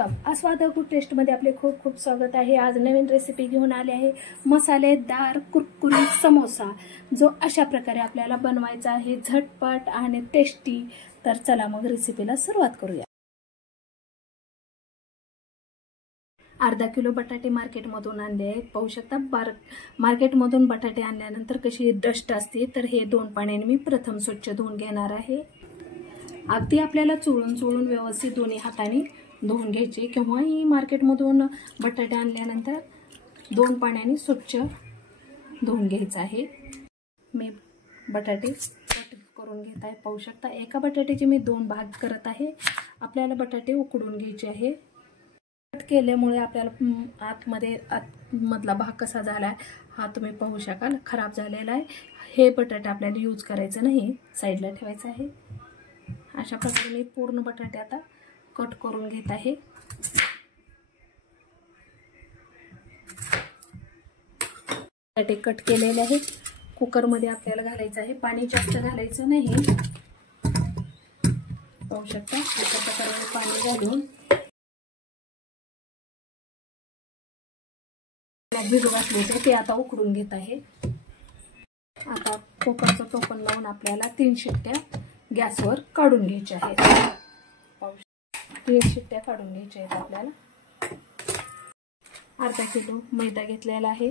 Welcome. आस्वाद good टेस्टमध्ये आपले खूप खूप स्वागत आहे. आज नवीन रेसिपी घेऊन आले आहे, मसालेदार कुरकुरीत समोसा, जो अशा प्रकारे आपल्याला बनवायचा आहे, झटपट आणि टेस्टी. तर चला मग रेसिपीला सुरुवात करूया. अर्धा किलो बटाटे मार्केटमधून आणले आहेत. पाहू शकता मार्केटमधून बटाटे आणल्यानंतर कशी डस्ट असते, तर हे 2 पाण्याने मी प्रथम स्वच्छ धुवून घेणार आहे. अगदी आपल्याला चोळून व्यवस्थित दोन्ही हाताने धुवून घ्यायचे. केव्हाही मार्केटमधून बटाटे आणल्यानंतर 2 पाण्याने स्वच्छ धुवून घ्यायचं आहे. मी बटाटे कट करून घेत आहे. पाहू शकता एका बटाट्याचे मी 2 भाग करत आहे. आपल्याला बटाटे उकडून घ्यायचे आहे. कट केल्यामुळे आपल्याला आतमधला भाग कसा झाला आहे हा तुम्ही पाहू शकाल. खराब झालेला आहे. हे बटाटे आपल्याला यूज करायचं नाही, साईडला ठेवायचं आहे. अशा प्रकारे मी पूर्ण बटाटे आता कट करून घेत आहे. बटाटे कट केलेले आहेत. कुकरमध्ये आपल्याला घालायचं आहे. पाणी जास्त घालायचं नाही. पाहू शकता अशा प्रकारे पाणी घालून भिजू घातले होते ते आता उकडून घेत आहे. आता कुकरचं टोपण लावून आपल्याला 3 शिट्ट्या गॅसवर काढून घ्यायच्या आहेत. 3 शिट्ट्या काढून घ्यायच्या आहेत आपल्याला. अर्धा किलो मैदा घेतलेला आहे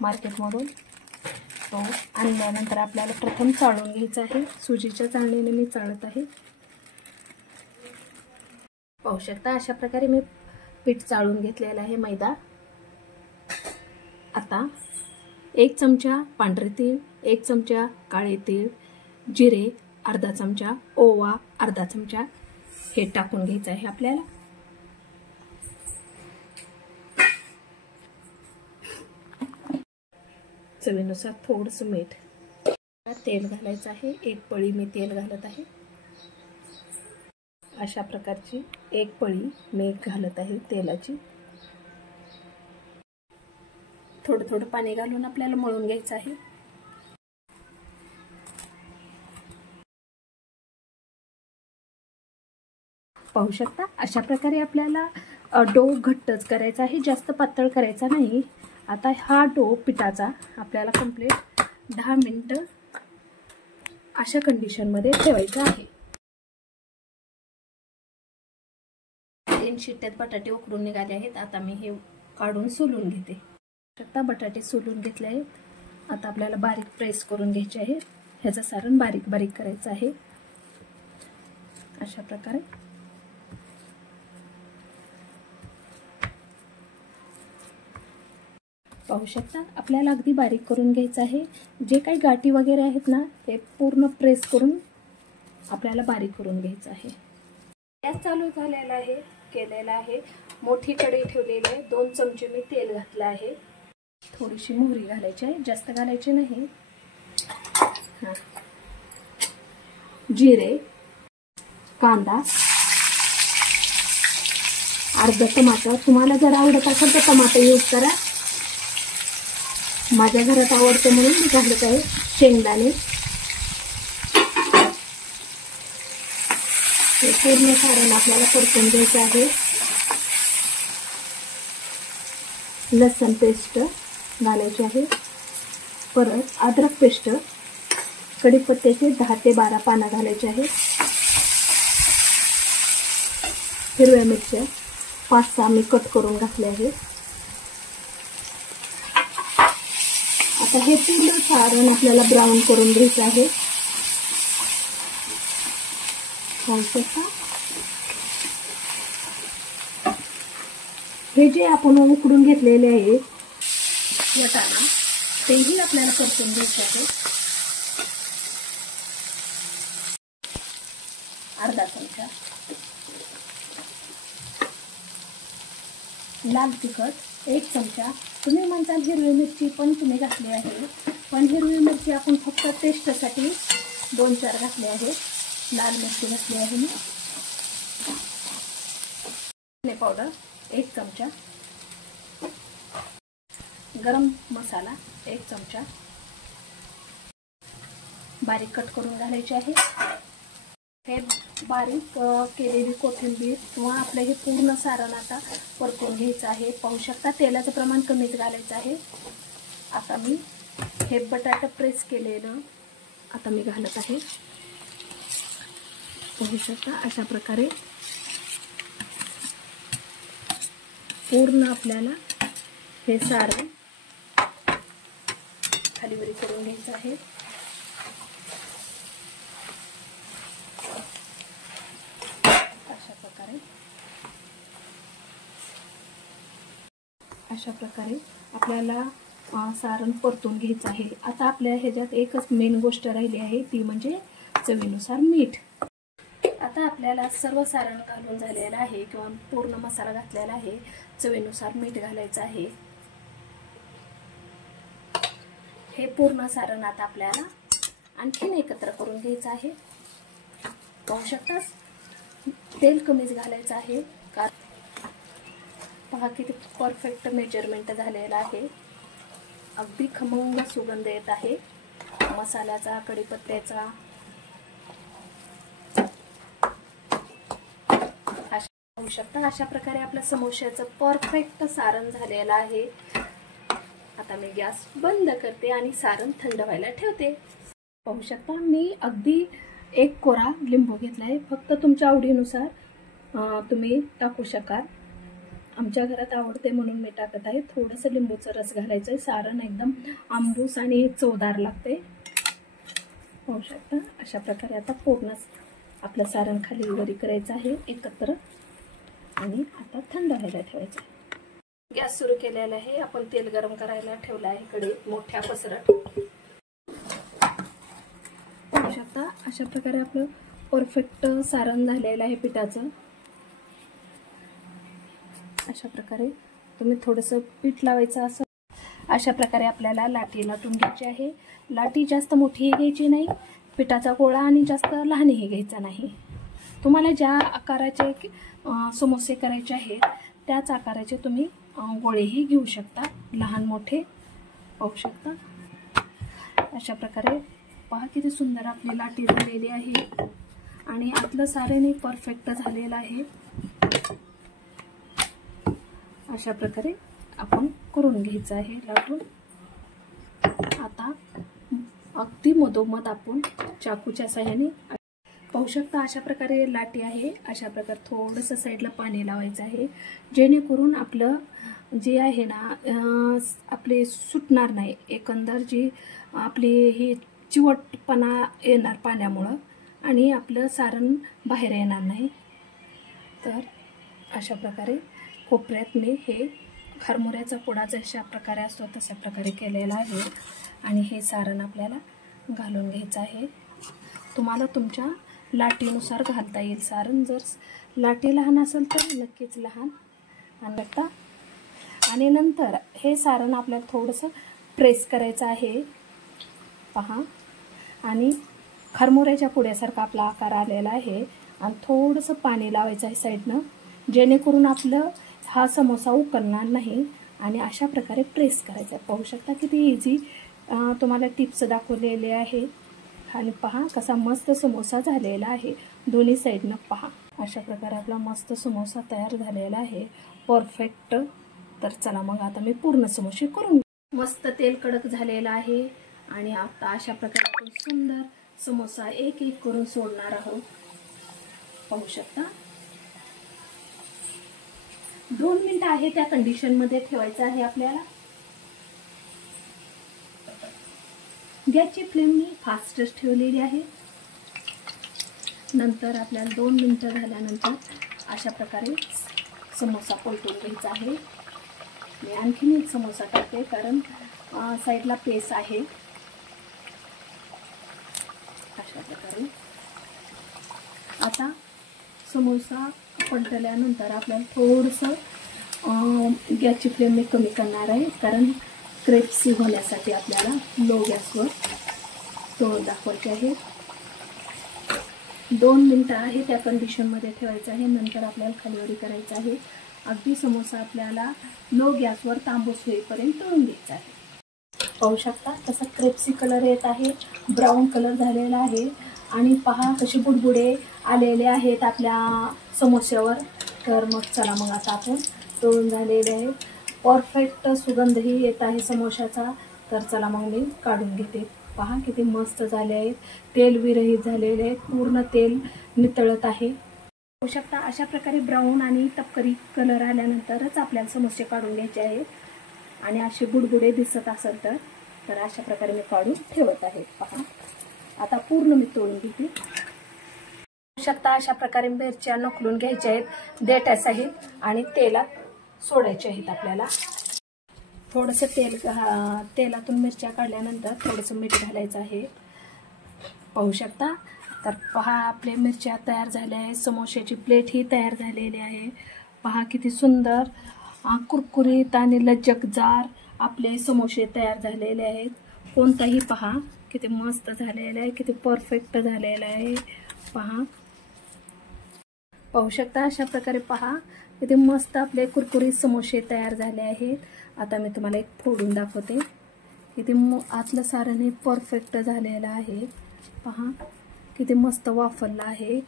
मार्केटमधून. तो आणल्यानंतर आपल्याला प्रथम चाळून घ्यायचा आहे. सुजीच्या चाळणीने मी चाळत आहे. पाहू शकता अशा प्रकारे मी पीठ चाळून घेतलेला आहे मैदा. आता 1 चमचा पांढरे तीळ, 1 चमचा काळे तीळ, जिरे अर्धा चमचा, ओवा अर्धा चमचा हे टाकून घ्यायचं आहे आपल्याला. चवीनुसार थोडंसं मीठ. तेल घालायचं आहे. 1 पळी मी तेल घालत आहे. अशा प्रकारची 1 पळी मी घालत आहे तेलाची. थोडं थोडं पाणी घालून आपल्याला मळून घ्यायचं आहे. पाहू शकता अशा प्रकारे आपल्याला डो घट्टच करायचा आहे, जास्त पातळ करायचा नाही. आता हा डो पिठाचा आपल्याला कंप्लीट 10 मिनिटं अशा कंडिशनमध्ये ठेवायचा आहे. 3 शिट्ट्यात बटाटे उकडून निघाले आहेत. आता मी हे काढून सोलून घेते. शकता बटाटे सोलून घेतले आहेत. आता आपल्याला बारीक प्रेस करून घ्यायचे आहे. ह्याचं सारण बारीक बारीक करायचं आहे. अशा प्रकारे पाहू शकता आपल्याला अगदी बारीक करून घ्यायचं आहे. जे काही गाठी वगैरे आहेत ना ते पूर्ण प्रेस करून आपल्याला बारीक करून घ्यायचं आहे. गॅस चालू झालेला आहे, केलेला आहे. मोठी कढई ठेवलेली आहे. 2 चमचे मी तेल घातलं आहे. थोडीशी मोहरी घालायची आहे, जास्त घालायची नाही. जिरे, कांदा, अर्धा टमाटर. तुम्हाला जर आवडत असेल तर टमाटर यूज करा. माझ्या घरात आवडते म्हणून मी घालत आहे. शेंगदाणे. हे पूर्ण सारण आपल्याला परतून घ्यायचं आहे. लसूण पेस्ट घालायची आहे. परत अद्रक पेस्ट, कढीपत्त्याचे 10 ते 12 पानं घालायचे आहे. हिरव्या मिरच्या 5-6 मी कट करून घातले आहे. आता हे पूर्ण सारण आपल्याला ब्राऊन करून घ्यायचं आहे. हे जे आपण उकडून घेतलेले आहे वाटाणा तेही आपल्याला परतून घ्यायचं आहे. अर्धा चमचा लाल तिखट, 1 चमचा. तुम्ही म्हणताल हिरवी मिरची पण तुम्ही घातली आहे, पण हिरवी मिरची आपण फक्त टेस्टसाठी 2-4 घातली आहे. लाल मिरची घातली आहे मी. धने पावडर 1 चमचा. गरम मसाला 1 चमचा. बारीक कट करून घालायचे आहे. हे बारीक केलेली कोथिंबीर किंवा आपलं हे पूर्ण सारण आता परतून घ्यायचं आहे. पाहू शकता तेलाचं प्रमाण कमीच घालायचं आहे. आता मी हे बटाटा प्रेस केलेलं आता मी घालत आहे. पाहू शकता अशा प्रकारे पूर्ण आपल्याला हे सारण खालीवरी करून घ्यायचं आहे. अशा प्रकारे आपल्याला सारण परतून घ्यायचं आहे. आता आपल्या ह्याच्यात एकच मेन गोष्ट राहिली आहे ती म्हणजे चवीनुसार मीठ. आता आपल्याला सर्व सारण घालून झालेलं आहे किंवा पूर्ण मसाला घातलेला आहे. चवीनुसार मीठ घालायचं आहे. हे पूर्ण सारण आता आपल्याला आणखीन एकत्र करून घ्यायचं आहे. पाहू शकता तेल कमीच घालायचं आहे. पहा किती परफेक्ट मेजरमेंट झालेला आहे. अगदी खमंग सुगंध येत आहे मसाल्याचा, कढीपत्त्याचा. पाहू शकता अशा प्रकारे आपल्या समोश्याचं परफेक्ट सारण झालेलं आहे. आता मी गॅस बंद करते आणि सारण थंड व्हायला ठेवते. पाहू शकता मी अगदी एक कोरा लिंबू घेतलाय. फक्त तुमच्या आवडीनुसार तुम्ही टाकू शकाल. आमच्या घरात आवडते म्हणून मी टाकत आहे. थोडंसं लिंबूचा रस घालायचं आहे. सारण एकदम आंबूस आणि चवदार लागते. पाहू शकता अशा प्रकारे आता पूर्ण आपलं सारण खाली वरी करायचं आहे एकत्र आणि आता थंड व्हायला ठेवायचं आहे. गॅस सुरू केलेला आहे. आपण तेल गरम करायला ठेवलं आहे कढईत मोठ्या पसरट. पाहू शकता अशा प्रकारे आपलं परफेक्ट सारण झालेलं आहे पिठाचं. अशा प्रकारे तुम्ही थोडंसं पीठ लावायचं असं. अशा प्रकारे आपल्याला लाटी लाटून घ्यायची आहे. लाटी जास्त मोठीही घ्यायची नाही पिठाचा गोळा आणि जास्त लहानही घ्यायचा नाही. तुम्हाला ज्या आकाराचे समोसे करायचे आहेत त्याच आकाराचे तुम्ही गोळेही घेऊ शकता, लहान मोठे. पाहू शकता अशा प्रकारे. पहा किती सुंदर आपली लाटी झालेली आहे आणि आतलं सारणही परफेक्ट झालेलं आहे. अशा प्रकारे आपण करून घ्यायचं आहे लाटून. आता अगदी मधोमध आपण चाकूच्या साहाय्याने पाहू शकता अशा प्रकारे लाटी आहे. अशा प्रकारे थोडंसं साईडला पाणी लावायचं आहे जेणेकरून आपलं जे आहे ना आपले सुटणार नाही. एकंदर जी आपली ही चिवटपणा येणार पाण्यामुळं आणि आपलं सारण बाहेर येणार नाही. तर अशा प्रकारे कोपऱ्यात मी हे खरमुऱ्याचा पुडा जशा प्रकारे असतो तशा प्रकारे केलेला आहे आणि हे सारण आपल्याला घालून घ्यायचं आहे. तुम्हाला तुमच्या लाटीनुसार घालता येईल सारण. जर लाटी लहान असेल तर नक्कीच लहान आणता. आणि नंतर हे सारण आपल्याला थोडंसं प्रेस करायचं आहे. पहा आणि खरमुऱ्याच्या पुड्यासारखा आपला आकार आलेला आहे आणि थोडंसं पाणी लावायचं आहे साईडनं जेणेकरून आपलं हा समोसा उकळणार नाही आणि अशा प्रकारे प्रेस करायचा. पाहू शकता किती इझी तुम्हाला टिप्स दाखवलेले आहे. आणि पहा कसा मस्त समोसा झालेला आहे. दोन्ही साईडनं पहा अशा प्रकारे आपला मस्त समोसा तयार झालेला आहे परफेक्ट. तर चला मग आता मी पूर्ण समोसे करून. मस्त तेल कडक झालेलं आहे आणि आता अशा प्रकारे आपण सुंदर समोसा एक एक करून सोडणार आहोत. पाहू शकता 2 मिनिटं आहे त्या कंडिशन मध्ये ठेवायचं आहे आपल्याला. गॅसची फ्लेम मी फास्टच ठेवलेली आहे. नंतर आपल्याला 2 मिनिटं झाल्यानंतर अशा प्रकारे समोसा पलटून घ्यायचा आहे. मी आणखीन एक समोसा टाकते कारण साईडला पेस आहे. अशा प्रकारे आता समोसा पलटल्यानंतर आपल्याला थोडंसं गॅसची फ्लेम मी कमी करणार आहे कारण क्रेप्सी होण्यासाठी आपल्याला लो गॅसवर तळून दाखवायचे आहे. 2 मिनिटं आहे त्या कंडिशनमध्ये ठेवायचं आहे. नंतर आपल्याला खालीवरी करायचं आहे. अगदी समोसा आपल्याला लो गॅसवर तांबूस होईपर्यंत तळून घ्यायचा आहे. पाहू शकता तसा क्रेप्सी कलर येत आहे, ब्राऊन कलर झालेला आहे आणि पहा कसे बुडबुडे आलेले आहेत आपल्या समोस्यावर. तर मग चला मग आता आपण तळून झालेले आहे, परफेक्ट सुगंधही येत आहे समोशाचा. तर चला मग मी काढून घेते. पहा किती मस्त झाले आहेत, तेल विरहित झालेले आहेत, पूर्ण तेल नितळत आहे. होऊ शकता अशा प्रकारे ब्राऊन आणि तपकरी कलर आल्यानंतरच आपल्याला समोसे काढून घ्यायचे आहेत. आणि असे बुडबुडे दिसत असेल तर अशा प्रकारे मी काढून ठेवत आहे. पहा आता पूर्ण मी तळून घेते. होऊ शकता अशा प्रकारे मिरच्या नखलून घ्यायच्या आहेत देठासहित आणि तेलात सोडायचे आहेत. आपल्याला थोडंसं तेलातून मिरच्या काढल्यानंतर थोडंसं मीठ घालायचं आहे. पाहू शकता. तर पहा आपले मिरच्या तयार झाल्या आहेत, समोश्याची प्लेट ही तयार झालेली आहे. पहा किती सुंदर कुरकुरीत आणि लज्जतदार आपले समोसे तयार झालेले आहेत. कोणताही पहा किती मस्त झालेलं आहे, किती परफेक्ट झालेलं आहे. पहा पाहू शकता अशा प्रकारे पहा किती मस्त आपले कुरकुरीत समोसे तयार झाले आहेत. आता मी तुम्हाला एक फोडून दाखवते. किती आतलं सारण हे परफेक्ट झालेलं आहे. पहा किती मस्त वाफरला आहे.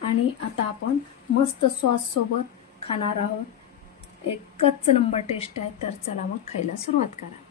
आणि आता आपण मस्त सॉस सोबत खाणार आहोत. एकच नंबर टेस्ट आहे. तर चला मग खायला सुरुवात करा.